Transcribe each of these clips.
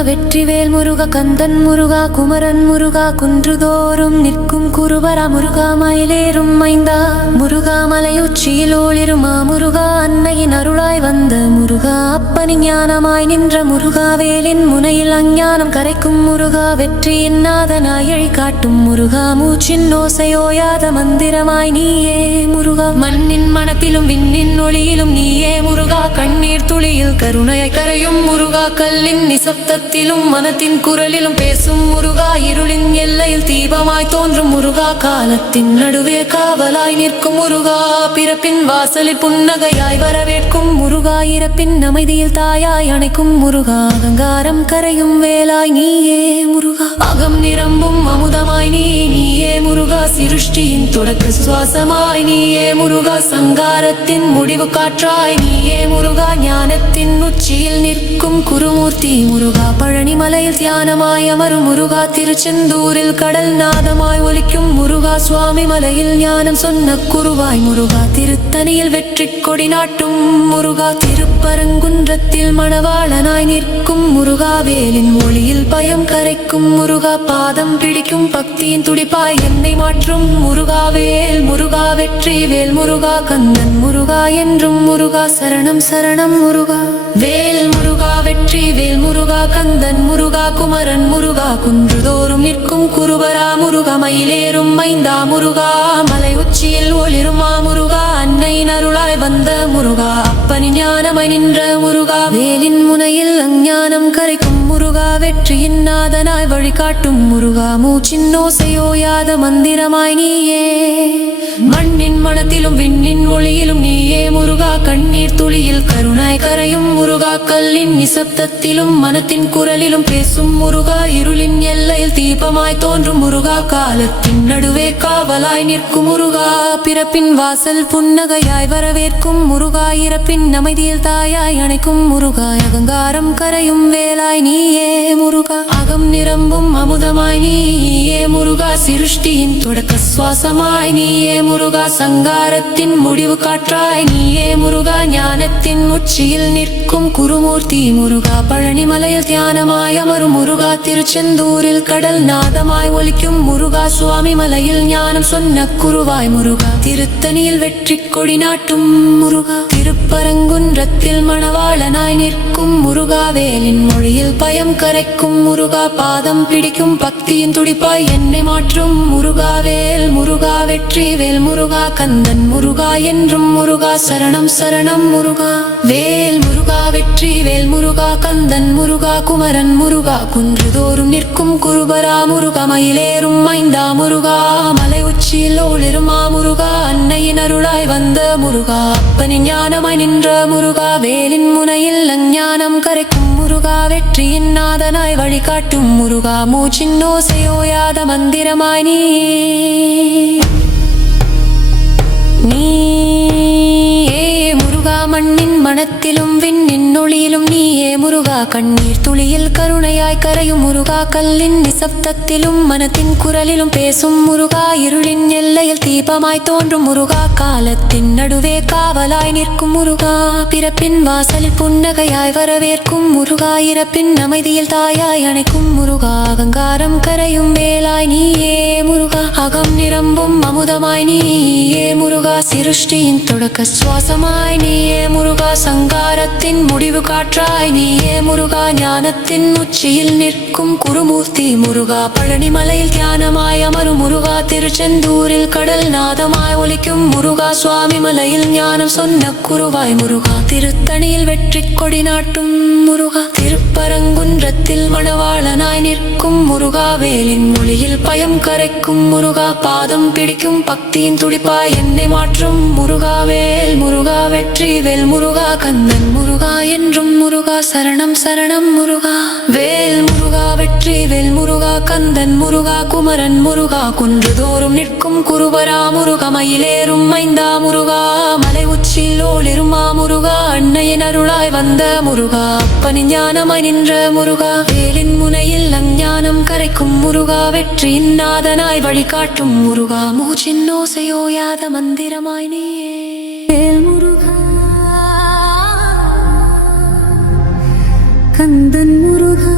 வெற்றிவேல் முருக கந்தன் முருகா குமரன் முருகா குன்றுதோறும் நிற்கும் குருவரா முருகா மயிலேறும் மைந்தா. முருகா மலையுச்சியில் ஒளிருமா முருகா அன்னையின் அருளாய் வந்த முருகா. அப்பனின் ஞானமாய் நின்ற முருகா வேலின் முனையில் அஞ்ஞானம் கரைக்கும் முருகா. வெற்றியின் நாதனாயழி காட்டும் முருகா மூச்சின் ஓசையோயாத மந்திரமாய் நீயே முருகா. மண்ணின் மனத்திலும் விண்ணின் ஒளியிலும் நீயே முருகா. கண்ணீர் துளியில் கருணையை கரையும் முருகா. கல்லின் நிசப்தத்திலும் மனத்தின் குரலிலும் பேசும் முருகா. இருளின் எல்லையில் தீபமாய் தோன்றும் முருகா. காலத்தின் நடுவே காவலாய் நிற்கும் முருகா. பிறப்பின் வாசலில் புன்னகையாய் வரவேற்கும் முருகா. இறப்பின் அமைதியில் தாயாய் அணைக்கும் முருகா. அகங்காரம் கரையும் வேலாய் நீயே முருகா. அகம் நிரம்பும் அமுதமாய் நீ நீயே முருகா. சிருஷ்டியின் தொடக்க சுவாசமாய் நீயே முருகா. சங்காரத்தின் முடிவு காற்றாய் நீயே முருகா. ஞானத்தின் உச்சியில் நிற்கும் குருமூர்த்தி முருகா. பழனி மலையில் தியானமாய் அமரும் முருகா திருச்செந்தூரில் கடல் நாதமாய் ஒலிக்கும் முருகா சுவாமி மலையில் ஞானம் சொன்ன குருவாய். முருகா திருத்தணியில் வெற்றி கொடி நாட்டும் முருகா திருப்பரங்குன்றத்தில் மணவாளனாய் நிற்கும் முருகா. வேலின் மொழியில் பயம் கரைக்கும் முருகா பாதம் பிடிக்கும் பக்தியின் துடிப்பாய் என்னை மாற்றும் முருகா. வேல் முருகா வெற்றி வேல் முருகா கந்தன் முருகா என்றும் முருகா சரணம் சரணம் முருகா. வேல் முருகா வெற்றி வேல் முருகா கந்தன் முருகா குமரன் முருகா குன்றுதோறும் நிற்கும் குருபரா முருகா மயிலேறும் மைந்தா முருகா மலை உச்சியில் ஒளிருமா முருகா அன்னை நருளாய் வந்த முருகா அப்பனி ஞானமாய் நின்ற முருகா வேலின் முனையில் அஞ்ஞானம் கரைக்கும் முருகா வெற்றியின் நாதனாய் வழிகாட்டும் முருகா மூச்சின் ஓசையோயாத மந்திரமாய் நீயே. மண்ணின் மனத்திலும் விண்ணின் ஒளியிலும் நீயே முருகா. கண்ணீர் துளியில் கருணாய் கரையும் முருகா. கல்லின் நிசப்தத்திலும் மனத்தின் குரலிலும் பேசும் முருகா. இருளின் எல்லையில் தீபமாய் தோன்றும் முருகா. காலத்தின் நடுவே காவலாய் நிற்கும் முருகா. பிறப்பின் வாசல் புன்னகையாய் வரவேற்கும் முருகா. இறப்பின் அமைதியில் தாயாய் அணைக்கும் முருகா அகங்காரம் கரையும் வேலாய் நீயே முருகா. அகம் நிரம்பும் அமுதமாய் நீயே முருகா. சிருஷ்டியின் தொடக்க சுவாசமாய் நீயே முருகா சங்காரத்தின் முடிவு காற்றாய். நீயே முருகா ஞானத்தின் உச்சியில் நிற்கும் குருமூர்த்தி. முருகா பழனிமலையில் தியானமாய் அமரும் முருகா. திருச்செந்தூரில் கடல் நாதமாய் ஒலிக்கும் முருகா. சுவாமி மலையில் ஞானம் சொன்ன குருவாய் முருகா. திருத்தணியில் வெற்றி கொடி நாட்டும் முருகா. திருப்பரங்குன்றத்தில் மணவாளனாய் நிற்கும் முருகா. வேலின் மொழியில் பயம் கரைக்கும் முருகா. பாதம் பிடிக்கும் பக்தியின் துடிப்பாய் என்னை மாற்றும் முருகா. வேல் முருகா வெற்றி வேல் வேல் முருகா கந்தன் முருகா என்றும் முருகா சரணம் சரணம் முருகா. வேல் முருகா வெற்றி வேல் முருகா கந்தன் முருகா குமரன் முருகா. குன்றுதோறும் நிற்கும் குருபரா முருகா மயிலேறும் மைந்தா முருகா. மலை உச்சியில் ஒளிருமா முருகா அன்னையின் அருளாய் வந்த முருகா. அப்பனின் ஞானமாய் நின்ற முருகா வேலின் முனையில் அஞ்ஞானம் கரைக்கும் முருகா. வெற்றியின் நாதனாய் வழிகாட்டும் முருகா. மூச்சின் ஓசையோயாத மந்திரமாய் நீ. நீயே முருகா மண்ணின் மனத்திலும் விண்ணின் ஒளியிலும் நீயே முருகா. கண்ணீர் துளியில் கருணையாய் கரையும் முருகா. கல்லின் நிசப்தத்திலும் மனத்தின் குரலிலும் பேசும் முருகா. இருளின் எல்லையில் தீபமாய் தோன்றும் முருகா. காலத்தின் நடுவே காவலாய் நிற்கும் முருகா. பிறப்பின் வாசலில் புன்னகையாய் வரவேற்கும் முருகா. இறப்பின் அமைதியில் தாயாய் அணைக்கும் முருகா. அகங்காரம் கரையும் வேலாய் நீயே முருகா. அகம் நிரம்பும் அமுதமாய் நீயே முருகா. சிருஷ்டியின் தொடக்க சுவாசமாய் நீ நீயே முருகா சங்காரத்தின் முடிவு காற்றாய். நீயே முருகா ஞானத்தின் உச்சியில் நிற்கும் குருமூர்த்தி முருகா. பழனி மலையில் தியானமாய் அமரும் முருகா. திருச்செந்தூரில் கடல் நாதமாய் ஒலிக்கும் முருகா. சுவாமி மலையில் ஞானம் சொன்ன குருவாய் முருகா. திருத்தணியில் வெற்றி கொடி நாட்டும் முருகா. திருப்பரங்குன்றத்தில் மணவாளனாய் நிற்கும் முருகா. வேலின் மொழியில் பயம் கரைக்கும் முருகா. பாதம் பிடிக்கும் பக்தியின் துடிப்பாய் என்னை மாற்றும் முருகா. வேல் முருகா வெற்றி வேல் முருகா கந்தன் முருகா என்றும் முருகா சரணம் சரணம் முருகா. வேல் முருகா வெற்றி வேல் முருகா கந்தன் முருகா குமரன் முருகா குன்றுதோறும் நிற்கும் குருவரா முருகா மயிலேறும் மைந்தா முருகா மலை உச்சியில் ஓளிருமா முருகா அன்னையின் அருளாய் வந்த முருகா அப்பனி ஞானமாய் நின்ற முருகா. வேலின் முனையில் அஞ்ஞானம் கரைக்கும் முருகா வெற்றியின் நாதனாய் வழிகாட்டும் முருகா. மூச்சின் ஓசையோயாத மந்திரமாய் நீயே. கந்தன் முருகா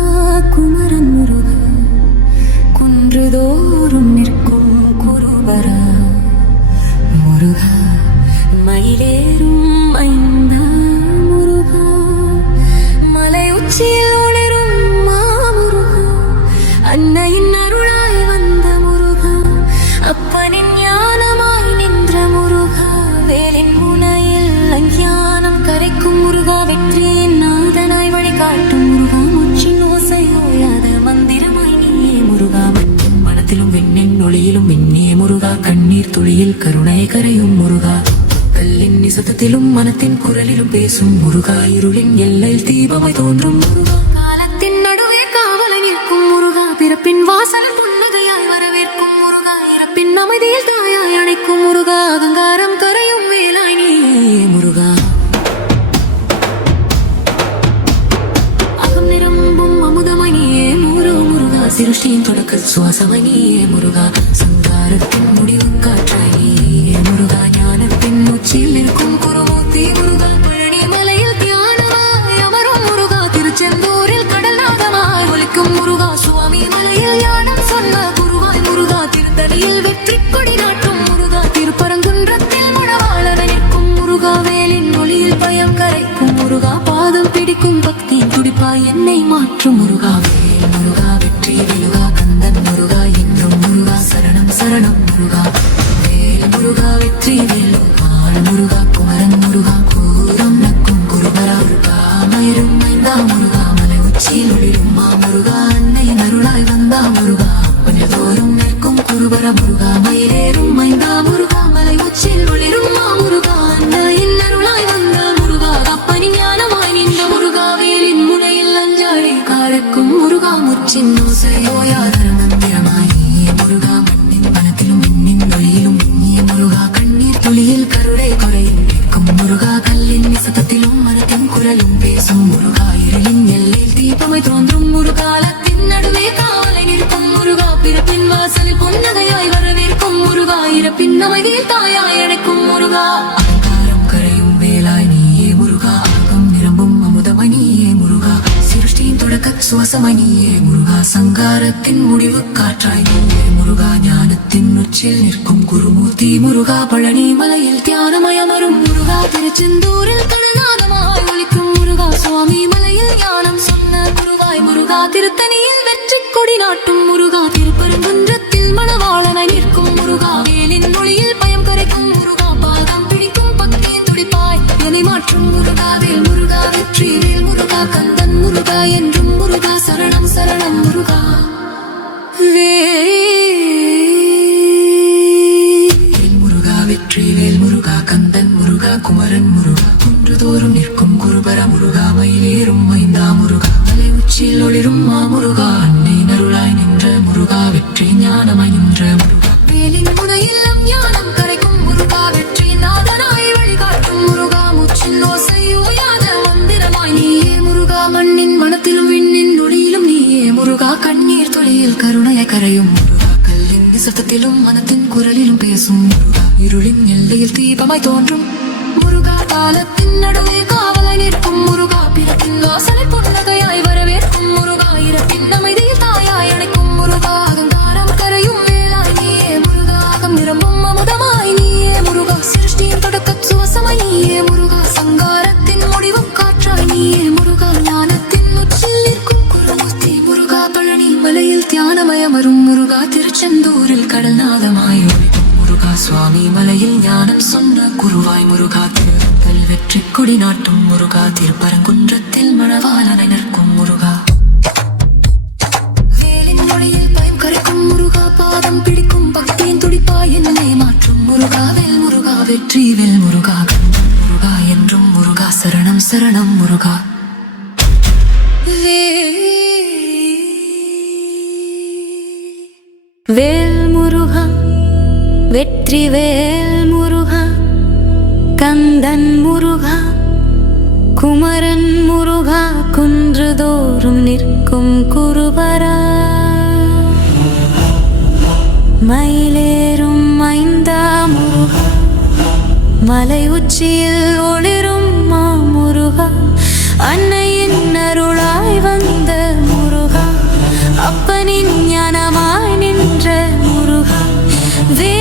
குமரன் முருகா குன்றுதோறும் நிற்கும் குருவரா. முருகா மயிலேறும் இருளின் தீபமாய் தோன்றும் முருகா. காலத்தின் நடுவே காவல நிற்கும் முருகா. பிறப்பின் வாசல் புன்னகையாய் வரவேற்கும் முருகா. இறப்பின் அமைதியில் தாயாய் அணைக்கும் முருகா. அகங்காரம் கரையும் வேலாய் நீ முருகா. அகம் நிரம்பும் அமுதமணியே முரு முருகா. சிருஷ்டியின் தொடக்க சுவாசமணியே முருகா. சங்காரத்தின் முடிவு செந்தூரில் கடல் நாதமாய் ஒலிக்கும் முருகா சுவாமி மலையில் யானம் சொன்ன குருவாய் முருகா திருத்தடியில் வெற்றி கொடி நாட்டும் முருகா திருப்பரங்குன்றத்தில் மணவாளன நிற்கும் முருகா வேலின் ஒளியில் பயம் கரைக்கும் முருகா பாதம் பிடிக்கும் பக்தி துடிப்பாய் என்னை மாற்றும். முருகா. இறப்பின் அமைதியில் தாயாய் முருகா. அலங்காரம் கரையும் வேலாய் நீயே முருகா. ஆகம் நிரம்பும் அமுதமணியே முருகா. சிருஷ்டியின் தொடக்க சுவாசமணியே முருகா. சங்காரத்தின் முடிவு காற்றாய் நீயே முருகா. ஞானத்தின் உச்சில் நிற்கும் குருமூர்த்தி முருகா. பழனி மலையில் தியானமயமரும் முருகா. திருச்செந்தூரில் கணநாதமாய் ஒழிக்கும் முருகா. சுவாமி மலையில் ஞானம் சொன்ன குருவாய் முருகா. திருத்தணியில் வெற்றி கொடி நாட்டும் முருகா. வெற்றி முருகா வேலின் முனையில் ஞானம் கரைக்கும் முருகா வெற்றி நாதனாய் வழிகாட்டும் முருகா முச்சில் ஓசை ஓயாத மந்திரமாய் நீயே முருகா மண்ணின் மனத்திலும் விண்ணின் நொடியிலும் நீயே முருகா கண்ணீர் துளியில் கருணைய கரையும் முருகா கல்லின் நிசத்தத்திலும் மனத்தின் குரலிலும் பேசும் முருகா இருளின் எல்லையில் தீபமாய் தோன்றும் முருகா காலத்தின் நடுவே முருகா கடல் நாதமாய் ஒழிக்கும் முருகா சுவாமி மலையில் ஞானம் சொன்ன குருவாய் முருகா திருத்தல் வெற்றி கொடி நாட்டும் முருகா திருப்பரங்குன்றத்தில் மணவாளனை நிற்கும் முருகா. வேலின் மொழியில் பயம் கரைக்கும் முருகா பாதம் பிடிக்கும் பக்தியின் துடிப்பாய் என்னை மாற்றும் முருகா வேல் முருகா வெற்றி வேல் முருகா முருகா என்றும் முருகா சரணம் சரணம் முருகா. வெற்றிவேல் முருகா கந்தன் முருகா குமரன் முருகா குன்றுதோறும் நிற்கும் குருபரா. மயிலேறும் மைந்தா முருகா மலை உச்சியில் ஒளிரும் மாமுருகா அன்னையின் அருளாய் வந்த முருகா அப்பனின் ஞானமாய் நின்ற முருகா வே